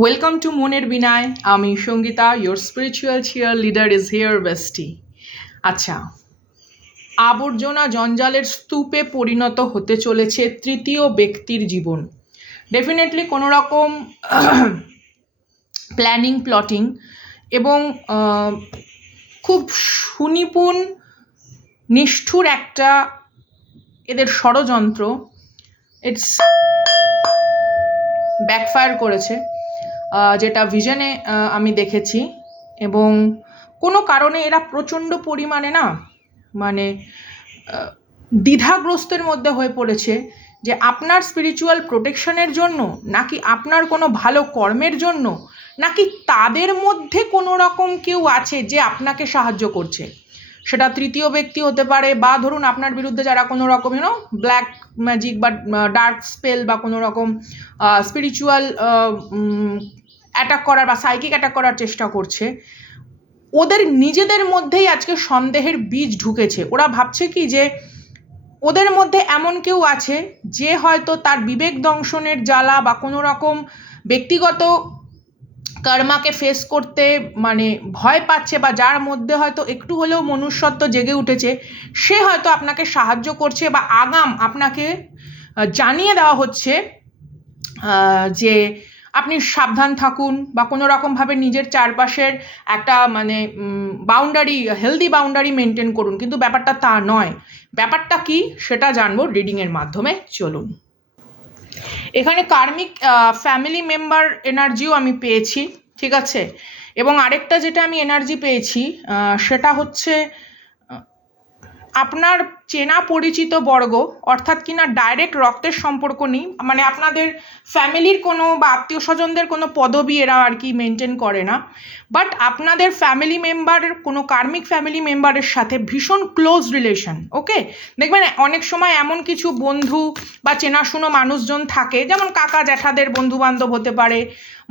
Welcome to মনের বিনায়। আমি Sangeeta, your spiritual cheerleader is here bestie. আচ্ছা, আবর্জনা জঞ্জালের স্তূপে পরিণত হতে চলেছে তৃতীয় ব্যক্তির জীবন। ডেফিনেটলি কোনো রকম প্ল্যানিং, প্লটিং এবং খুব সুনিপুণ, নিষ্ঠুর একটা এদের ষড়যন্ত্র ইটস ব্যাকফায়ার করেছে, যেটা ভিশনে আমি দেখেছি। এবং কোনো কারণে এরা প্রচণ্ড পরিমাণে মানে দ্বিধাগ্রস্তের মধ্যে হয়ে পড়েছে যে আপনার স্পিরিচুয়াল প্রোটেকশনের জন্য, নাকি আপনার কোনো ভালো কর্মের জন্য, নাকি তাদের মধ্যে কোনো রকম কেউ আছে যে আপনাকে সাহায্য করছে। সেটা তৃতীয় ব্যক্তি হতে পারে, বা ধরুন আপনার বিরুদ্ধে যারা কোনো রকম ব্ল্যাক ম্যাজিক বা ডার্ক স্পেল বা কোনো রকম স্পিরিচুয়াল অ্যাটাক করার বা সাইকিক অ্যাটাক করার চেষ্টা করছে, ওদের নিজেদের মধ্যেই আজকে সন্দেহের বীজ ঢুকেছে। ওরা ভাবছে কি যে ওদের মধ্যে এমন কেউ আছে যে হয়তো তার বিবেক দংশনের জ্বালা বা কোনো রকম ব্যক্তিগত কর্মাকে ফেস করতে ভয় পাচ্ছে, বা যার মধ্যে হয়তো একটু হলেও মনুষ্যত্ব জেগে উঠেছে, সে হয়তো আপনাকে সাহায্য করছে, বা আগাম আপনাকে জানিয়ে দেওয়া হচ্ছে যে আপনি সাবধান থাকুন, বা কোনো রকমভাবে নিজের চারপাশের একটা বাউন্ডারি, হেলদি বাউন্ডারি মেনটেন করুন। কিন্তু ব্যাপারটা তা নয়। ব্যাপারটা কি সেটা জানবো রিডিংয়ের মাধ্যমে। চলুন। এখানে কার্মিক ফ্যামিলি মেম্বার এনার্জিও আমি পেয়েছি, ঠিক আছে। এবং আরেকটা যেটা আমি এনার্জি পেয়েছি সেটা হচ্ছে আপনার চেনা পরিচিত বর্গ, অর্থাৎ কিনা ডাইরেক্ট রক্তের সম্পর্ক নেই, আপনাদের ফ্যামিলির কোনো বা আত্মীয় স্বজনদের কোনো পদবি এরা আর কি মেনটেন করে না, বাট আপনাদের ফ্যামিলি মেম্বারের কোনো কার্মিক ফ্যামিলি মেম্বারের সাথে ভীষণ ক্লোজ রিলেশন। ওকে, দেখবেন অনেক সময় এমন কিছু বন্ধু বা চেনাশুনো মানুষজন থাকে, যেমন কাকা জ্যাঠাদের বন্ধু বান্ধব হতে পারে,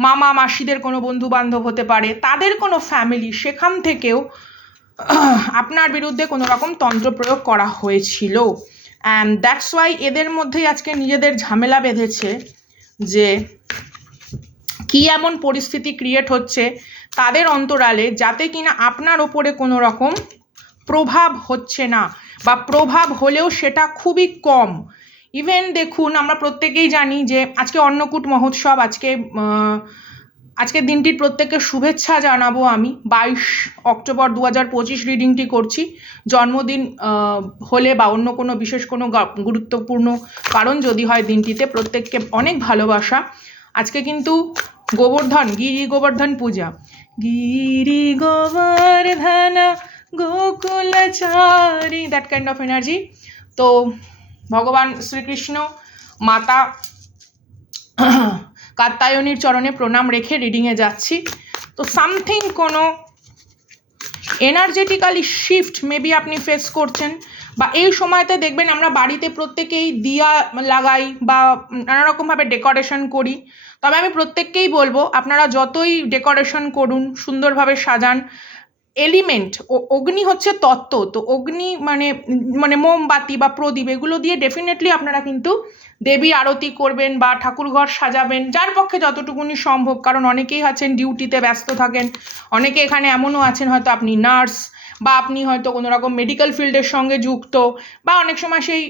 মামা মাসিদের কোনো বন্ধু বান্ধব হতে পারে, তাদের কোনো ফ্যামিলি, সেখান থেকেও আপনার বিরুদ্ধে কোনো রকম তন্ত্র প্রয়োগ করা হয়েছিল। অ্যান্ড দ্যাটস ওয়াই এদের মধ্যেই আজকে নিজেদের ঝামেলা বেঁধেছে যে কি এমন পরিস্থিতি ক্রিয়েট হচ্ছে তাদের অন্তরালে, যাতে কিনা আপনার ওপরে কোনো রকম প্রভাব হচ্ছে না, বা প্রভাব হলেও সেটা খুবই কম। ইভেন দেখুন, আমরা প্রত্যেকেই জানি যে আজকে অন্নকূট মহোৎসব, আজকের দিনটির প্রত্যেককে শুভেচ্ছা জানাবো। আমি 22 অক্টোবর 2025 রিডিংটি করছি। জন্মদিন হলে বা অন্য কোনো বিশেষ কোনো গুরুত্বপূর্ণ কারণ যদি হয় দিনটিতে, প্রত্যেককে অনেক ভালোবাসা। আজকে কিন্তু গিরি গোবর্ধন পূজা, গিরি গোবর্ধন গোকুলচারী, দ্যাট কাইন্ড অফ এনার্জি। তো ভগবান শ্রীকৃষ্ণ, মাতা কাত্যায়নীর চরণে প্রণাম রেখে রিডিংয়ে যাচ্ছি। তো সামথিং কোনো এনার্জেটিক্যালি শিফট মেবি আপনি ফেস করছেন, বা এই সময়তে দেখবেন আমরা বাড়িতে প্রত্যেকেই দিয়া লাগাই বা নানা রকমভাবে ডেকোরেশন করি। তবে আমি প্রত্যেককেই বলবো, আপনারা যতই ডেকোরেশন করুন, সুন্দরভাবে সাজান, এলিমেন্ট অগ্নি হচ্ছে তত্ত্ব, তো অগ্নি মোমবাতি বা প্রদীপ এগুলো দিয়ে ডেফিনেটলি আপনারা কিন্তু দেবীর আরতি করবেন বা ঠাকুরঘর সাজাবেন, যার পক্ষে যতটুকুনি সম্ভব। কারণ অনেকেই আছেন ডিউটিতে ব্যস্ত থাকেন, অনেকে এখানে এমনও আছেন হয়তো আপনি নার্স, বা আপনি হয়তো কোনো রকম মেডিকেল ফিল্ডের সঙ্গে যুক্ত, বা অনেক সময় সেই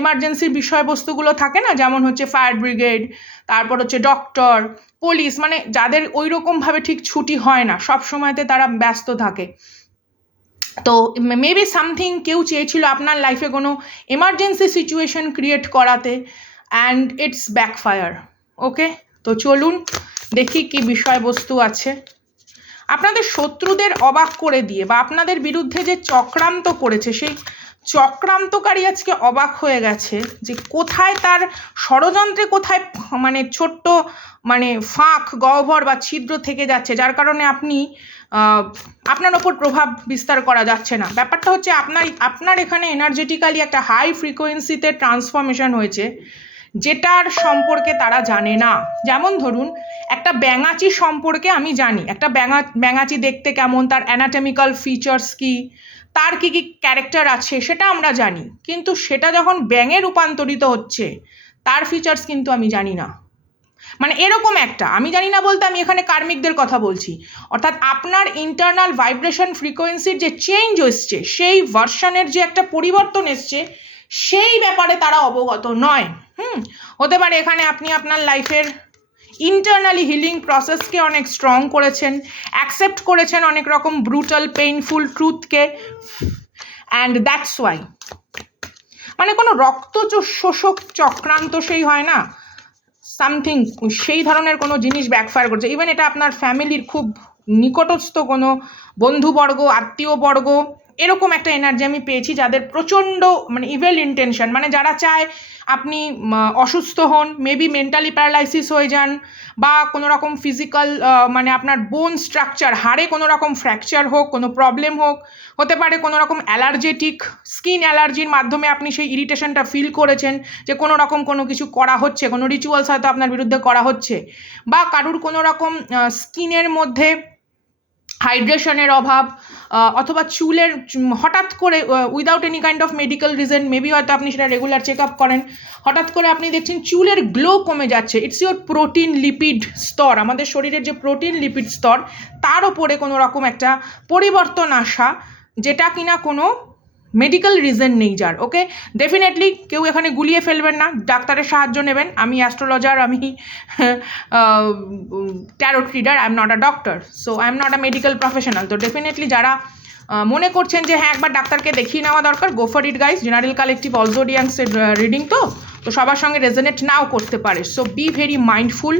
এমার্জেন্সির বিষয়বস্তুগুলো থাকে না, যেমন হচ্ছে ফায়ার ব্রিগেড, তারপর হচ্ছে ডক্টর, পুলিশ, যাদের ওই রকমভাবে ঠিক ছুটি হয় না, সব সময়তে তারা ব্যস্ত থাকে। তো মেবি সামথিং কেউ চেয়েছিল আপনার লাইফে কোনো এমার্জেন্সি সিচুয়েশন ক্রিয়েট করাতে, অ্যান্ড ইটস ব্যাকফায়ার। ওকে, তো চলুন দেখি কি বিষয়বস্তু আছে। আপনাদের শত্রুদের অবাক করে দিয়ে, বা আপনাদের বিরুদ্ধে যে চক্রান্ত করেছে, সেই চক্রান্তকারী আজকে অবাক হয়ে গেছে যে কোথায় তার ষড়যন্ত্রে কোথায় ছোট্ট ফাঁক, গহ্বর বা ছিদ্র থেকে যাচ্ছে, যার কারণে আপনার ওপর প্রভাব বিস্তার করা যাচ্ছে না। ব্যাপারটা হচ্ছে আপনার এখানে এনার্জেটিক্যালি একটা হাই ফ্রিকোয়েন্সিতে ট্রান্সফরমেশন হয়েছে, যেটার সম্পর্কে তারা জানে না। যেমন ধরুন, একটা ব্যাঙাচি সম্পর্কে আমি জানি, একটা ব্যাঙাচি দেখতে কেমন, তার অ্যানাটমিক্যাল ফিচার্স কি, তার কি কি ক্যারেক্টার আছে, সেটা আমরা জানি। কিন্তু সেটা যখন ব্যাঙে রূপান্তরিত হচ্ছে, তার ফিচার্স কিন্তু আমি জানি না। মানে এরকম একটা, আমি জানি না বলতে আমি এখানে কার্মিকদের কথা বলছি, অর্থাৎ আপনার ইন্টারনাল ভাইব্রেশন ফ্রিকোয়েন্সির যে চেঞ্জ এসছে, সেই ভার্সনের যে একটা পরিবর্তন এসছে, সেই ব্যাপারে তারা অবগত নয়। হতে পারে এখানে আপনি আপনার লাইফের ইন্টারনালি হিলিং প্রসেসকে অনেক স্ট্রং করেছেন, অ্যাকসেপ্ট করেছেন অনেক রকম ব্রুটাল পেইনফুল ট্রুথকে, অ্যান্ড দ্যাটস ওয়াই, মানে কোনো রক্ত শোষক চক্রান্ত সেই হয় না, সামথিং সেই ধরনের কোনো জিনিস ব্যাকফায়ার করছে। ইভেন এটা আপনার ফ্যামিলির খুব নিকটস্থ কোনো বন্ধুবর্গ, আত্মীয়বর্গ, এরকম একটা এনার্জি আমি পেয়েছি, যাদের প্রচণ্ড মানে ইভেল ইন্টেনশন, মানে যারা চায় আপনি অসুস্থ হন, মেবি মেন্টালি প্যারালাইসিস হয়ে যান, বা কোনো রকম ফিজিক্যাল মানে আপনার বোন স্ট্রাকচার, হাড়ে কোনো রকম ফ্র্যাকচার হোক, কোনো প্রবলেম হোক, হতে পারে কোনো রকম অ্যালার্জেটিক স্কিন অ্যালার্জির মাধ্যমে আপনি সেই ইরিটেশনটা ফিল করেছেন, যে কোনো রকম কোনো কিছু করা হচ্ছে, কোনো রিচুয়ালস হয়তো আপনার বিরুদ্ধে করা হচ্ছে, বা কারুর কোনো রকম স্কিনের মধ্যে হাইড্রেশনের অভাব, অথবা চুলের হঠাৎ করে without any kind of medical reason, maybe হয়তো আপনি সেটা রেগুলার চেক আপ করেন, হঠাৎ করে আপনি দেখছেন চুলের গ্লো কমে যাচ্ছে। ইটস ইউর প্রোটিন লিপিড স্তর, আমাদের শরীরের যে প্রোটিন লিপিড স্তর, তার ওপরে কোনো রকম একটা পরিবর্তন আসা, যেটা কিনা কোনো মেডিকেল রিজন নেই যার। ওকে, ডেফিনেটলি কেউ এখানে গুলিয়ে ফেলবেন না, ডাক্তারের সাহায্য নেবেন। আমি অ্যাস্ট্রোলজার, আমি tarot reader, I am not a doctor, so I am not a medical professional. তো ডেফিনেটলি যারা মনে করছেন যে হ্যাঁ একবার ডাক্তারকে দেখিয়ে নেওয়া দরকার, go for it guys. General collective all জোডিয়াকসের রিডিং তো সবার সঙ্গে রেজোনেট নাও করতে পারে, so be very mindful.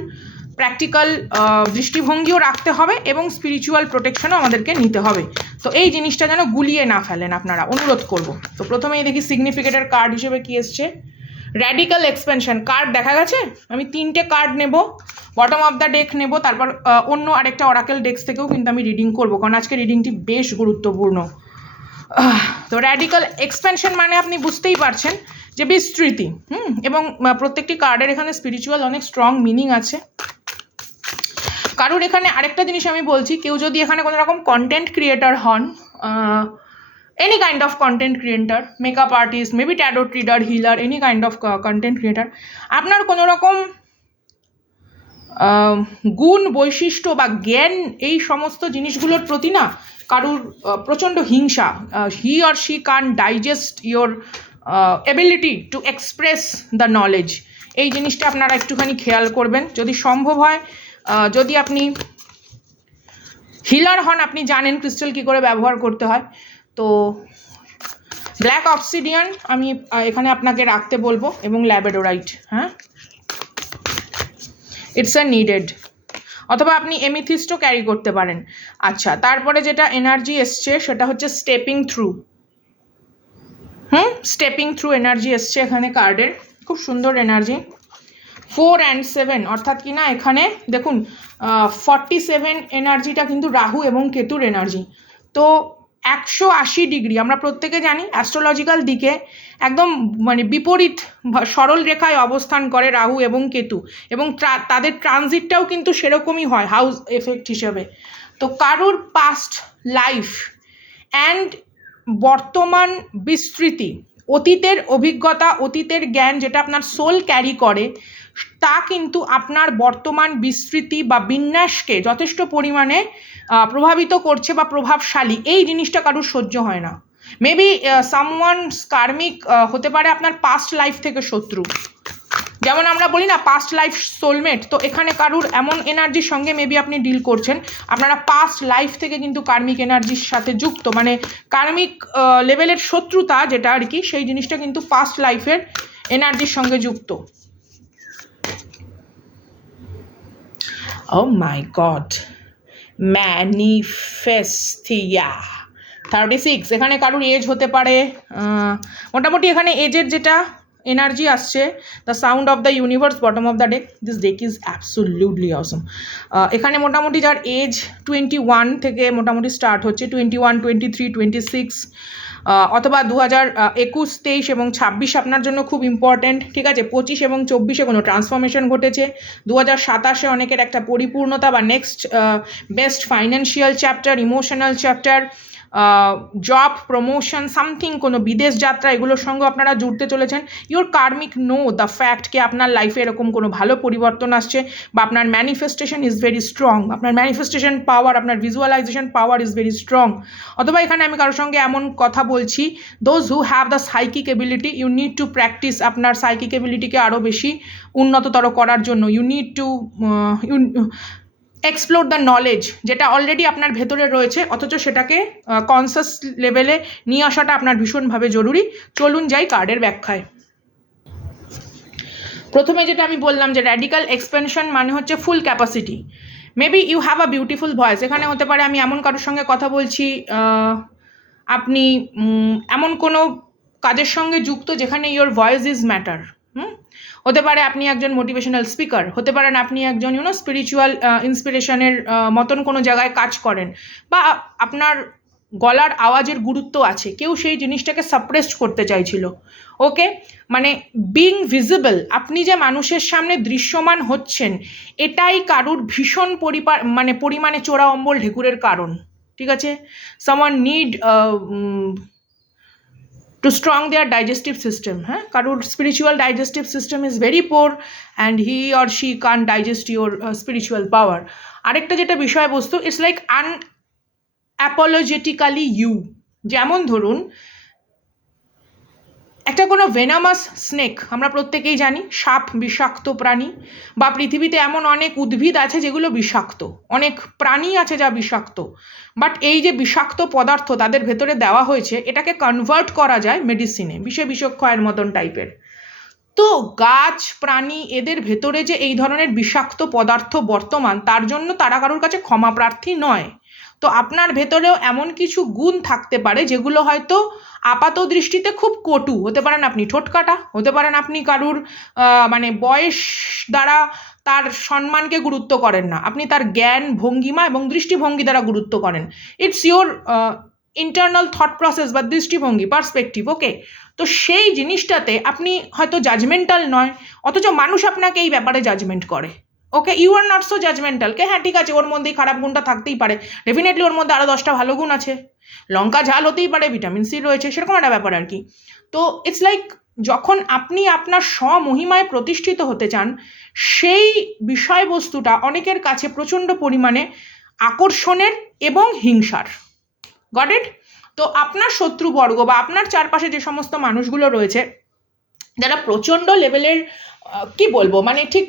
Practical দৃষ্টিভঙ্গিও রাখতে হবে এবং স্পিরিচুয়াল প্রোটেকশনও আমাদেরকে নিতে হবে। তো এই জিনিসটা যেন গুলিয়ে না ফেলেন আপনারা, অনুরোধ করব। তো প্রথমেই দেখি সিগনিফিকেটের কার্ড হিসেবে কি এসছে। র্যাডিক্যাল এক্সপেনশন কার্ড দেখা গেছে। আমি 3টে কার্ড নেব, বটম অফ দ্য ডেক নেব, তারপর অন্য আরেকটা অরাকেল ডেক্স থেকেও কিন্তু আমি রিডিং করব, কারণ আজকে রিডিংটি বেশ গুরুত্বপূর্ণ। তো র্যাডিক্যাল এক্সপেনশন মানে আপনি বুঝতেই পারছেন যে বিস্তৃতি, এবং প্রত্যেকটি কার্ডের এখানে স্পিরিচুয়াল অনেক স্ট্রং মিনিং আছে। কারোর এখানে আরেকটা জিনিস আমি বলছি, কেউ যদি এখানে কোনো রকম কন্টেন্ট ক্রিয়েটার হন, any kind of content creator, makeup artist, maybe tarot reader, healer, any kind of content creator, আপনার কোনো রকম গুণ, বৈশিষ্ট্য বা জ্ঞান, এই সমস্ত জিনিসগুলোর প্রতি না কারুর প্রচণ্ড হিংসা, হি অর শি কান digest your ability to express the knowledge, এই জিনিসটা আপনারা একটুখানি খেয়াল করবেন। যদি সম্ভব হয়, যদি আপনি হিলার হন, আপনি জানেন ক্রিস্টাল কী করে ব্যবহার করতে হয়, তো ব্ল্যাক অবসিডিয়ান আমি এখানে আপনাকে রাখতে বলবো, এবং ল্যাবেডোরাইট, হ্যাঁ ইটস আ নিডেড, অথবা আপনি এমিথিস্টও ক্যারি করতে পারেন। আচ্ছা, তারপরে যেটা এনার্জি এসছে সেটা হচ্ছে stepping through. Stepping through energy এসছে এখানে কার্ডের, খুব সুন্দর এনার্জি। 4 and 7 অর্থাৎ কি না, এখানে দেখুন 47 এনার্জিটা কিন্তু রাহু এবং কেতুর এনার্জি। তো 180 ডিগ্রি, আমরা প্রত্যেকে জানি অ্যাস্ট্রোলজিক্যাল দিকে একদম মানে বিপরীত সরল রেখায় অবস্থান করে রাহু এবং কেতু, এবং তাদের ট্রানজিটটাও কিন্তু সেরকমই হয় হাউস এফেক্ট হিসেবে। তো কারুর পাস্ট লাইফ অ্যান্ড বর্তমান বিস্তৃতি, অতীতের অভিজ্ঞতা, অতীতের জ্ঞান যেটা আপনার সোল ক্যারি করে, তা কিন্তু আপনার বর্তমান বিস্তৃতি বা বিন্যাসকে যথেষ্ট পরিমাণে প্রভাবিত করছে বা প্রভাবশালী। এই জিনিসটা কারুর সহ্য হয় না। মেবি সামওয়ানস কার্মিক হতে পারে আপনার পাস্ট লাইফ থেকে শত্রু, যেমন আমরা বলি না পাস্ট লাইফ সোলমেট, তো এখানে কারুর এমন এনার্জির সঙ্গে মেবি আপনি ডিল করছেন, আপনারা পাস্ট লাইফ থেকে কিন্তু কার্মিক এনার্জির সাথে যুক্ত, মানে কার্মিক লেভেলের শত্রুতা যেটা আর কি, সেই জিনিসটা কিন্তু পাস্ট লাইফের এনার্জির সঙ্গে যুক্ত। ও মাই গড, ম্যানিফেস্টিয়া 36, এখানে কারুর এজ হতে পারে মোটামুটি, এখানে এজের যেটা এনার্জি আসছে, the sound of the universe, bottom of the deck, this deck is absolutely awesome. এখানে মোটামুটি যার এজ 21 থেকে মোটামুটি স্টার্ট হচ্ছে, 21, 23, 26, অথবা 2021, 23 এবং 26 আপনার জন্য খুব ইম্পর্ট্যান্ট, ঠিক আছে। 25 এবং 24-এ কোনো ট্রান্সফরমেশন ঘটেছে, 2027-এ অনেকের একটা পরিপূর্ণতা বা next best financial chapter, emotional chapter, job promotion something, কোনো বিদেশ যাত্রা, এগুলোর সঙ্গে আপনারা জুড়তে চলেছেন। Your karmic know the fact কে আপনার লাইফে এরকম কোনো ভালো পরিবর্তন আসছে, বা আপনার ম্যানিফেস্টেশন ইজ ভেরি স্ট্রং, আপনার ম্যানিফেস্টেশন পাওয়ার, আপনার visualisation power is very strong. অথবা এখানে আমি কারোর সঙ্গে এমন কথা বলছি, those who have the psychic ability, you need to practise আপনার সাইকিক এবিলিটিকে আরও বেশি উন্নততর করার জন্য। You need to explore the knowledge, যেটা অলরেডি আপনার ভেতরে রয়েছে অথচ সেটাকে কনসাস লেভেলে নিয়ে আসাটা আপনার ভীষণভাবে জরুরি। চলুন যাই কার্ডের ব্যাখ্যায়। প্রথমে যেটা আমি বললাম যে র্যাডিক্যাল এক্সপেনশন মানে হচ্ছে full capacity. Maybe you have a beautiful voice. এখানে হতে পারে আমি এমন কারোর সঙ্গে কথা বলছি, আপনি এমন কোনো কাজের সঙ্গে যুক্ত যেখানে ইয়োর ভয়েস ইজ ম্যাটার। হতে পারে আপনি একজন মোটিভেশনাল স্পিকার, হতে পারেন আপনি একজন স্পিরিচুয়াল ইন্সপিরেশনের মতন কোনো জায়গায় কাজ করেন, বা আপনার গলার আওয়াজের গুরুত্ব আছে, কেউ সেই জিনিসটাকে সাপ্রেসড করতে চাইছিল। ওকে, মানে বিং ভিজিবল, আপনি যে মানুষের সামনে দৃশ্যমান হচ্ছেন, এটাই কারুর ভীষণ পরিমাণে চোরা অম্বল ঢেকুরের কারণ। ঠিক আছে, someone need to strong their digestive system. কারোর spiritual digestive system is very poor and he or she can't digest your spiritual power. আরেকটা যেটা বিষয়বস্তু, it's like unapologetically you. যেমন ধরুন একটা কোনো ভেনামাস স্নেক, আমরা প্রত্যেকেই জানি সাপ বিষাক্ত প্রাণী, বা পৃথিবীতে এমন অনেক উদ্ভিদ আছে যেগুলো বিষাক্ত, অনেক প্রাণী আছে যা বিষাক্ত, বাট এই যে বিষাক্ত পদার্থ তাদের ভেতরে দেওয়া হয়েছে, এটাকে কনভার্ট করা যায় মেডিসিনে, বিষক্ষয়ের মতন টাইপের। তো গাছ প্রাণী এদের ভেতরে যে এই ধরনের বিষাক্ত পদার্থ বর্তমান, তার জন্য তারা কারোর কাছে ক্ষমা প্রার্থী নয়। তো আপনার ভেতরেও এমন কিছু গুণ থাকতে পারে যেগুলো হয়তো আপাত দৃষ্টিতে খুব কটু, হতে পারেন আপনি ঠোঁটকাটা, হতে পারেন আপনি কারুর বয়স দ্বারা তার সম্মানকে গুরুত্ব করেন না, আপনি তার জ্ঞান ভঙ্গিমা এবং দৃষ্টিভঙ্গি দ্বারা গুরুত্ব করেন। It's your internal thought process বা দৃষ্টিভঙ্গি, পার্সপেক্টিভ। ওকে, তো সেই জিনিসটাতে আপনি হয়তো জাজমেন্টাল নয়, অথচ মানুষ আপনাকে এই ব্যাপারে জাজমেন্ট করে। Okay, you are not so judgemental, কে হ্যাঁ ঠিক আছে ওর মধ্যেই খারাপ গুণটা থাকতেই পারে, ডেফিনেটলি ওর মধ্যে আরও 10টা ভালো গুণ আছে, লঙ্কা ঝাল হতেই পারে, ভিটামিন সি রয়েছে, সেরকম একটা ব্যাপার আর কি। তো ইটস লাইক যখন আপনি আপনার স্বমহিমায় প্রতিষ্ঠিত হতে চান, সেই বিষয়বস্তুটা অনেকের কাছে প্রচণ্ড পরিমাণে আকর্ষণের এবং হিংসার। Got it? তো আপনার শত্রুবর্গ বা আপনার চারপাশে যে সমস্ত মানুষগুলো রয়েছে যারা প্রচণ্ড লেভেলের কি বলবো, মানে ঠিক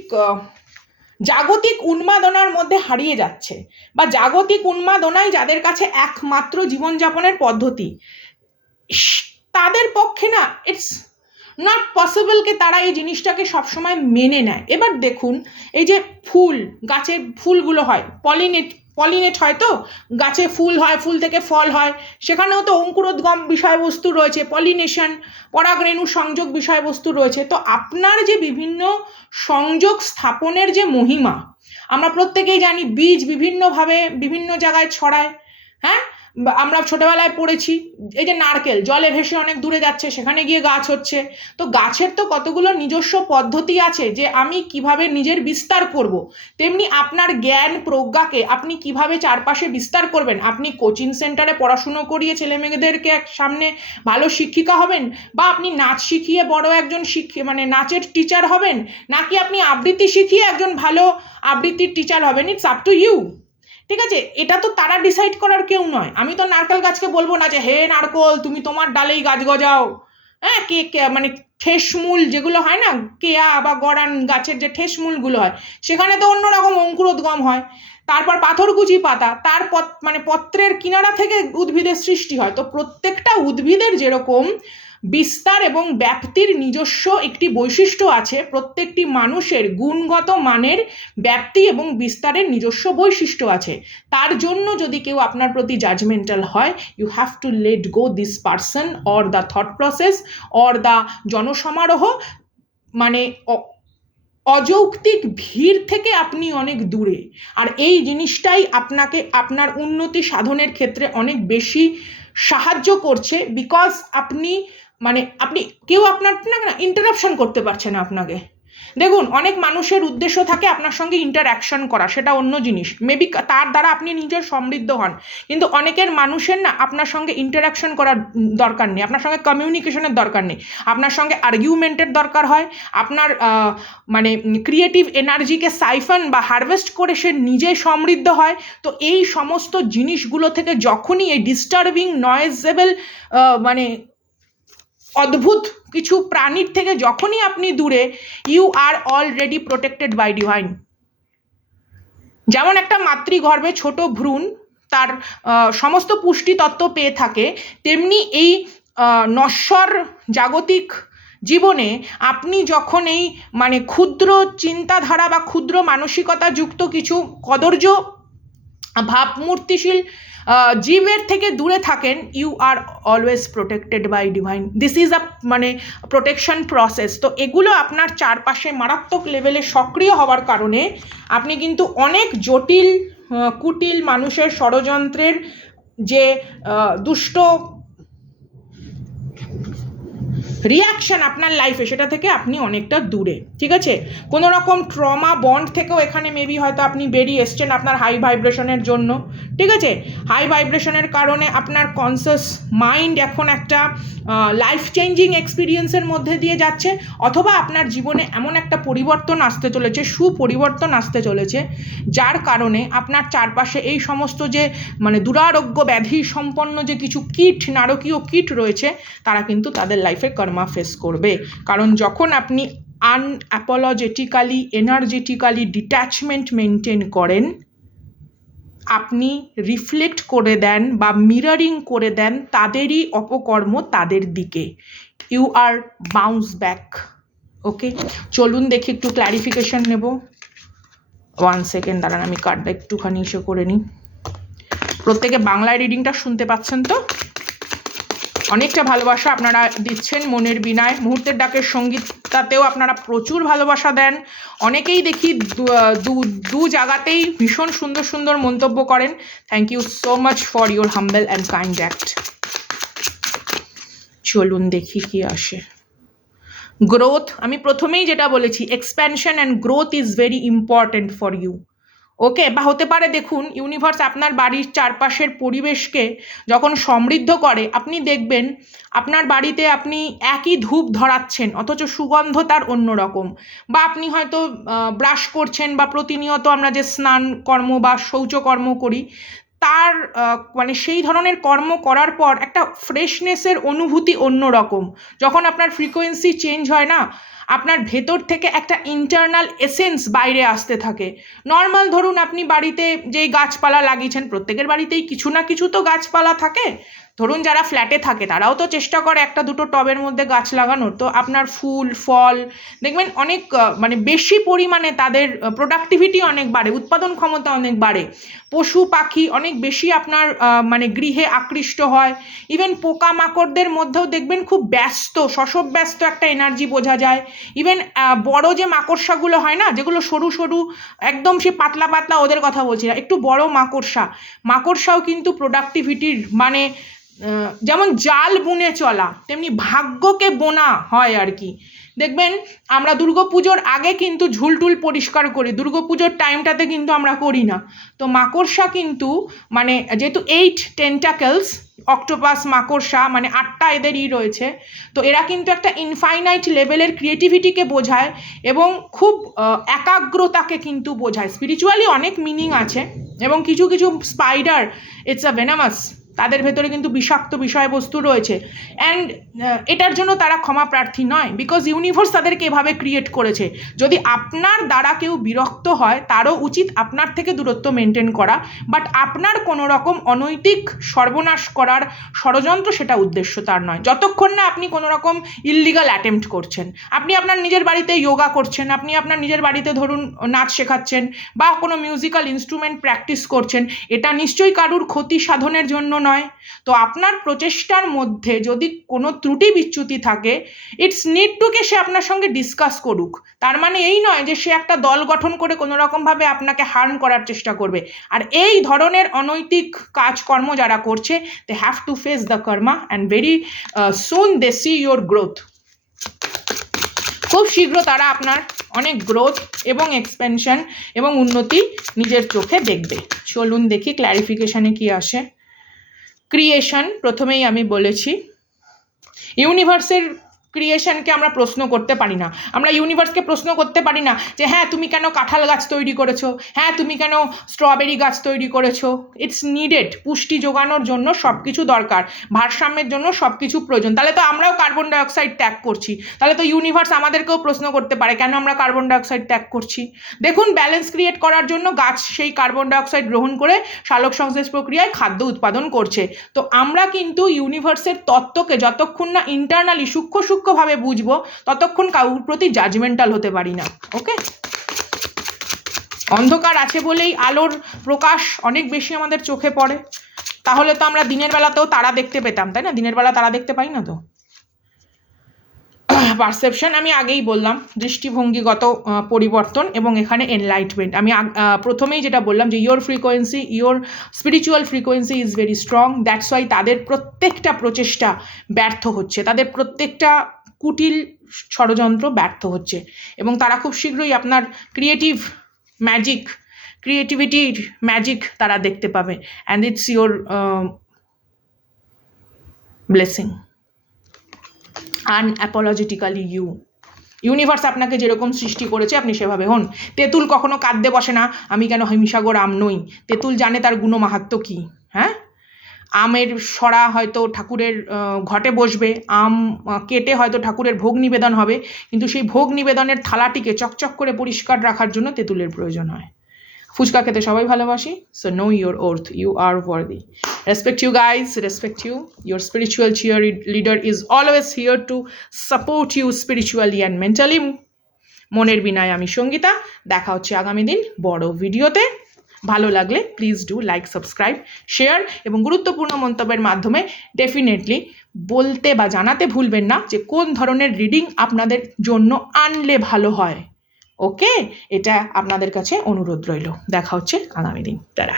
জাগতিক উন্মাদনার মধ্যে হারিয়ে যাচ্ছে, বা জাগতিক উন্মাদনাই যাদের কাছে একমাত্র জীবনযাপনের পদ্ধতি, তাদের পক্ষে না ইটস নট পসিবলকে তারা এই জিনিসটাকে সবসময় মেনে নেয়। এবার দেখুন, এই যে ফুল, গাছের ফুলগুলো হয়, পলিনেট হয়, তো গাছে ফুল হয়, ফুল থেকে ফল হয়, সেখানেও তো অঙ্কুরোদ্গম বিষয়বস্তু রয়েছে, পলিনেশন, পরাগরেণু সংযোগ বিষয়বস্তু রয়েছে। তো আপনার যে বিভিন্ন সংযোগ স্থাপনের যে মহিমা, আমরা প্রত্যেকেই জানি বীজ বিভিন্নভাবে বিভিন্ন জায়গায় ছড়ায়। আমরা ছোটবেলায় পড়েছি, এই যে নারকেল জলে ভেসে অনেক দূরে যাচ্ছে, সেখানে গিয়ে গাছ হচ্ছে। তো গাছের তো কতগুলো নিজস্ব পদ্ধতি আছে যে আমি কিভাবে নিজের বিস্তার করব, তেমনি আপনার জ্ঞান প্রজ্ঞাকে আপনি কিভাবে চারপাশে বিস্তার করবেন। আপনি কোচিং সেন্টারে পড়াশুনো করিয়ে ছেলে মেয়েদেরকে সামনে ভালো শিক্ষিকা হবেন, বা আপনি নাচ শিখিয়ে বড় একজন নাচের টিচার হবেন, নাকি আপনি আবৃত্তি শিখিয়ে একজন ভালো আবৃত্তির টিচার হবেন, ইটস আপ টু ইউ। ঠিক আছে, এটা তো তারা ডিসাইড করার কেউ নয়। আমি তো নারকেল গাছকে বলবো না যে হে নারকল তুমি তোমার ডালেই গাছ গজাও। কে ঠেসমূল যেগুলো হয় না, কেয়া বা গড়ান গাছের যে ঠেসমূলগুলো হয়, সেখানে তো অন্যরকম অঙ্কুরোদ্গম হয়। তারপর পাথরকুচি পাতা, তার পত্রের কিনারা থেকে উদ্ভিদের সৃষ্টি হয়। তো প্রত্যেকটা উদ্ভিদের যেরকম বিস্তার এবং ব্যাপ্তির নিজস্ব একটি বৈশিষ্ট্য আছে, প্রত্যেকটি মানুষের গুণগত মানের ব্যাপ্তি এবং বিস্তারের নিজস্ব বৈশিষ্ট্য আছে। তার জন্য যদি কেউ আপনার প্রতি জাজমেন্টাল হয়, you have to let go this person or the thought process or the জনসমারোহ, মানে অযৌক্তিক ভিড় থেকে আপনি অনেক দূরে। আর এই জিনিসটাই আপনাকে আপনার উন্নতি সাধনের ক্ষেত্রে অনেক বেশি সাহায্য করছে, বিকজ আপনি কেউ আপনার না ইন্টারাপশন করতে পারছে না আপনাকে। দেখুন, অনেক মানুষের উদ্দেশ্য থাকে আপনার সঙ্গে ইন্টারঅ্যাকশন করা, সেটা অন্য জিনিস, মেবি তার দ্বারা আপনি নিজের সমৃদ্ধ হন, কিন্তু অনেকের মানুষের না আপনার সঙ্গে ইন্টারঅ্যাকশন করার দরকার নেই, আপনার সঙ্গে কমিউনিকেশনের দরকার নেই, আপনার সঙ্গে আর্গুমেন্টের দরকার হয়, আপনার মানে ক্রিয়েটিভ এনার্জিকে সাইফন বা হারভেস্ট করে সে নিজে সমৃদ্ধ হয়। তো এই সমস্ত জিনিসগুলো থেকে যখনই এই ডিস্টার্বিং নয়েজেবল মানে অদ্ভুত কিছু প্রাণীর থেকে যখনই আপনি দূরে, you are already protected by divine. যেমন একটা মাতৃগর্ভে ছোট ভ্রূণ তার সমস্ত পুষ্টি তত্ত্ব পেয়ে থাকে, তেমনি এই নশ্বর জাগতিক জীবনে আপনি যখন এই মানে ক্ষুদ্র চিন্তাধারা বা ক্ষুদ্র মানসিকতা যুক্ত কিছু কদর্য ভাবমূর্তিশীল জীবের থেকে দূরে থাকেন, you are always protected by divine. This is a মানে প্রোটেকশন প্রসেস। তো এগুলো আপনার চারপাশে মারাত্মক লেভেলে সক্রিয় হওয়ার কারণে আপনি কিন্তু অনেক জটিল কুটিল মানুষের ষড়যন্ত্রের যে দুষ্ট রিয়াকশন আপনার লাইফে, সেটা থেকে আপনি অনেকটা দূরে, ঠিক আছে? কোনো রকম ট্রমা বন্ড থেকেও এখানে মেবি হয়তো আপনি বেরিয়ে এসছেন আপনার হাই ভাইব্রেশনের জন্য, ঠিক আছে? হাই ভাইব্রেশনের কারণে আপনার কনসিয়াস মাইন্ড এখন একটা লাইফ চেঞ্জিং এক্সপিরিয়েন্সের মধ্যে দিয়ে যাচ্ছে, অথবা আপনার জীবনে এমন একটা পরিবর্তন আসতে চলেছে, সুপরিবর্তন আসতে চলেছে, যার কারণে আপনার চারপাশে এই সমস্ত যে মানে দুরারোগ্য ব্যাধি সম্পন্ন যে কিছু কীট, নারকীয় কীট রয়েছে, তারা কিন্তু তাদের লাইফে কর্মা ফেস করবে। কারণ যখন আপনি আনঅ্যাপোলজেটিক্যালি এনার্জেটিক্যালি ডিট্যাচমেন্ট মেনটেন করেন, আপনি রিফ্লেক্ট করে দেন বা মিররিং করে দেন তাদেরই অপকর্ম তাদের দিকে, ইউ আর বাউন্স ব্যাক। ওকে, চলুন দেখি একটু ক্ল্যারিফিকেশন নেব। 1 সেকেন্ড দাঁড়ান, আমি কার্ডটা একটুখানি ইস্যু করে নিই। প্রত্যেকে বাংলায় রিডিংটা শুনতে পাচ্ছেন তো? অনেকটা ভালোবাসা আপনারা দিচ্ছেন মনের বিনায়। মুহূর্তের ডাকের সঙ্গীতটাতেও আপনারা প্রচুর ভালোবাসা দেন। অনেকেই দেখি দু জায়গাতেই ভীষণ সুন্দর সুন্দর মন্তব্য করেন। Thank you so much for your humble and kind act. চলুন দেখি কি আসে। গ্রোথ, আমি প্রথমেই যেটা বলেছি, expansion and growth is very important for you. Okay, বা হতে পারে দেখুন ইউনিভার্স আপনার বাড়ির চারপাশের পরিবেশকে যখন সমৃদ্ধ করে, আপনি দেখবেন আপনার বাড়িতে আপনি একই ধূপ ধরাচ্ছেন অথচ সুগন্ধ তার অন্যরকম, বা আপনি হয়তো ব্রাশ করছেন বা প্রতিনিয়ত আমরা যে স্নান কর্ম বা শৌচকর্ম করি, তার মানে সেই ধরনের কর্ম করার পর একটা ফ্রেশনেসের অনুভূতি অন্যরকম। যখন আপনার ফ্রিকোয়েন্সি চেঞ্জ হয় না, আপনার ভেতর থেকে একটা ইন্টারনাল এসেন্স বাইরে আসতে থাকে। নর্মাল ধরুন আপনি বাড়িতে যেই গাছপালা লাগিয়েছেন, প্রত্যেকের বাড়িতেই কিছু না কিছু তো গাছপালা থাকে। ধরুন যারা ফ্ল্যাটে থাকে তারাও তো চেষ্টা করে একটা দুটো টবের মধ্যে গাছ লাগানোর। তো আপনার ফুল ফল দেখবেন অনেক মানে বেশি পরিমাণে তাদের প্রোডাক্টিভিটি অনেক বাড়ে, উৎপাদন ক্ষমতা অনেক বাড়ে। পশু পাখি অনেক বেশি আপনার মানে গৃহে আকৃষ্ট হয়। ইভেন পোকামাকড়দের মধ্যেও দেখবেন খুব ব্যস্ত, শশব ব্যস্ত একটা এনার্জি বোঝা যায়। ইভেন বড় যে মাকড়সাগুলো হয় না, যেগুলো সরু সরু একদম সে পাতলা পাতলা, ওদের কথা বলছি না, একটু বড় মাকড়সাও কিন্তু প্রোডাক্টিভিটির মানে যেমন জাল বুনে চলা, তেমনি ভাগ্যকে বোনা হয় আর কি। দেখবেন আমরা দুর্গাপুজোর আগে কিন্তু ঝুলটুল পরিষ্কার করি, দুর্গাপুজোর টাইমটাতে কিন্তু আমরা করি না। তো মাকড়সা কিন্তু মানে যেহেতু 8 টেন্টাকেলস, অক্টোপাস মাকড়সা মানে 8টা এদেরই রয়েছে, তো এরা কিন্তু একটা ইনফাইনাইট লেভেলের ক্রিয়েটিভিটিকে বোঝায় এবং খুব একাগ্রতাকে কিন্তু বোঝায়। স্পিরিচুয়ালি অনেক মিনিং আছে, এবং কিছু কিছু স্পাইডার, ইটস আ ভেনামাস, তাদের ভেতরে কিন্তু বিষাক্ত বিষয়বস্তু রয়েছে। অ্যান্ড এটার জন্য তারা ক্ষমা প্রার্থী নয়, বিকজ ইউনিভার্স তাদেরকে এভাবে ক্রিয়েট করেছে। যদি আপনার দ্বারা কেউ বিরক্ত হয়, তারও উচিত আপনার থেকে দূরত্ব মেনটেন করা, বাট আপনার কোনো রকম অনৈতিক সর্বনাশ করার ষড়যন্ত্র সেটা উদ্দেশ্য তার নয়, যতক্ষণ না আপনি কোনো রকম ইললিগাল অ্যাটেম্প্ট করছেন। আপনি আপনার নিজের বাড়িতে যোগা করছেন, আপনি আপনার নিজের বাড়িতে ধরুন নাচ শেখাচ্ছেন বা কোনো মিউজিক্যাল ইনস্ট্রুমেন্ট প্র্যাকটিস করছেন, এটা নিশ্চয়ই কারুর ক্ষতি সাধনের জন্য নয়। তো আপনার প্রচেষ্টার মধ্যে যদি কোনো ত্রুটি বিচ্যুতি থাকে, ইটস নিড টু কে সে আপনার সঙ্গে ডিসকাস করুক। তার মানে এই নয় যে সে একটা দল গঠন করে কোনো রকমভাবে আপনাকে হার্ম করার চেষ্টা করবে। আর এই ধরনের অনৈতিক কাজকর্ম যারা করছে, they have to face the karma and very soon they see your growth. খুব শীঘ্র তারা আপনার অনেক গ্রোথ এবং এক্সপেনশন এবং উন্নতি নিজের চোখে দেখবে। চলুন দেখি ক্ল্যারিফিকেশানে কি আসে। ক্রিয়েশন, প্রথমেই আমি বলেছি ইউনিভার্সের ক্রিয়েশনকে আমরা প্রশ্ন করতে পারি না। আমরা ইউনিভার্সকে প্রশ্ন করতে পারি না যে হ্যাঁ তুমি কেন কাঁঠাল গাছ তৈরি করেছো, হ্যাঁ তুমি কেন স্ট্রবেরি গাছ তৈরি করেছো। ইটস নিডেড, পুষ্টি যোগানোর জন্য সব কিছু দরকার, ভারসাম্যের জন্য সব কিছু প্রয়োজন। তাহলে তো আমরাও কার্বন ডাইঅক্সাইড ত্যাগ করছি, তাহলে তো ইউনিভার্স আমাদেরকেও প্রশ্ন করতে পারে কেন আমরা কার্বন ডাইঅক্সাইড ত্যাগ করছি। দেখুন, ব্যালেন্স ক্রিয়েট করার জন্য গাছ সেই কার্বন ডাইঅক্সাইড গ্রহণ করে সালোক সংশ্লেষ প্রক্রিয়ায় খাদ্য উৎপাদন করছে। তো আমরা কিন্তু ইউনিভার্সের তত্ত্বকে যতক্ষণ না ইন্টারনালি সূক্ষ্মভাবে বুঝবো ততক্ষণ কারোর প্রতি জাজমেন্টাল হতে পারি না। ওকে, অন্ধকার আছে বলেই আলোর প্রকাশ অনেক বেশি আমাদের চোখে পড়ে। তাহলে তো আমরা দিনের বেলাতেও তারা দেখতে পেতাম, তাই না? দিনের বেলা তারা দেখতে পাই না তো। পারসেপশন আমি আগেই বললাম, দৃষ্টিভঙ্গিগত পরিবর্তন এবং এখানে এনলাইটমেন্ট। আমি প্রথমেই যেটা বললাম যে your frequency, your spiritual frequency is very strong, that's why তাদের প্রত্যেকটা প্রচেষ্টা ব্যর্থ হচ্ছে, তাদের প্রত্যেকটা কুটিল ষড়যন্ত্র ব্যর্থ হচ্ছে এবং তারা খুব শীঘ্রই আপনার ক্রিয়েটিভিটির ম্যাজিক তারা দেখতে পাবে। And it's your blessing unapologetically universe আপনাকে যেরকম সৃষ্টি করেছে আপনি সেভাবে হন। তেঁতুল কখনো কাঁদতে বসে না আমি কেন হিমসাগর আম নই। তেঁতুল জানে তার গুণমাহাত্ম্য কী। হ্যাঁ, আমের সরা হয়তো ঠাকুরের ঘটে বসবে, আম কেটে হয়তো ঠাকুরের ভোগ নিবেদন হবে, কিন্তু সেই ভোগ নিবেদনের থালাটিকে চকচক করে পরিষ্কার রাখার জন্য তেঁতুলের প্রয়োজন হয়। ফুচকা খেতে সবাই ভালোবাসি, so know your worth, you are worthy. Respect you guys, respect you. Your spiritual leader is always here to support you spiritually and mentally. মনের বিনায় আমি সঙ্গীতা। দেখা হচ্ছে আগামী দিন বড় ভিডিওতে। ভালো লাগলে please do like, subscribe, share এবং গুরুত্বপূর্ণ মন্তব্যের মাধ্যমে ডেফিনেটলি বলতে বা জানাতে ভুলবেন না যে কোন ধরনের রিডিং আপনাদের জন্য আনলে ভালো হয়। ওকে, এটা আপনাদের কাছে অনুরোধ রইল। দেখা হচ্ছে আগামী দিন। টাটা।